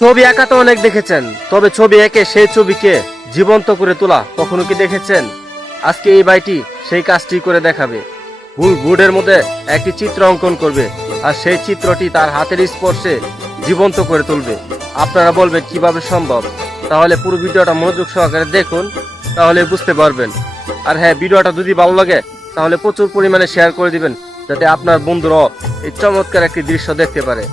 ছবি আঁকা তো অনেক দেখেছেন, তবে ছবি এঁকে সেই ছবিকে জীবন্ত করে তোলা কখনো কি দেখেছেন? আজকে এই ভাইটি সেই কাজটি করে দেখাবে। বোর্ডের মধ্যে একটি চিত্র অঙ্কন করবে, আর সেই চিত্রটি তার হাতের স্পর্শে জীবন্ত করে তুলবে। আপনারা বলবেন কিভাবে সম্ভব? তাহলে পুরো ভিডিওটা মনোযোগ সহকারে দেখুন, তাহলে বুঝতে পারবেন। আর হ্যাঁ, ভিডিওটা যদি ভালো লাগে তাহলে প্রচুর পরিমাণে শেয়ার করে দিবেন, যাতে আপনার বন্ধুরাও এই চমৎকার একটি দৃশ্য দেখতে পারে।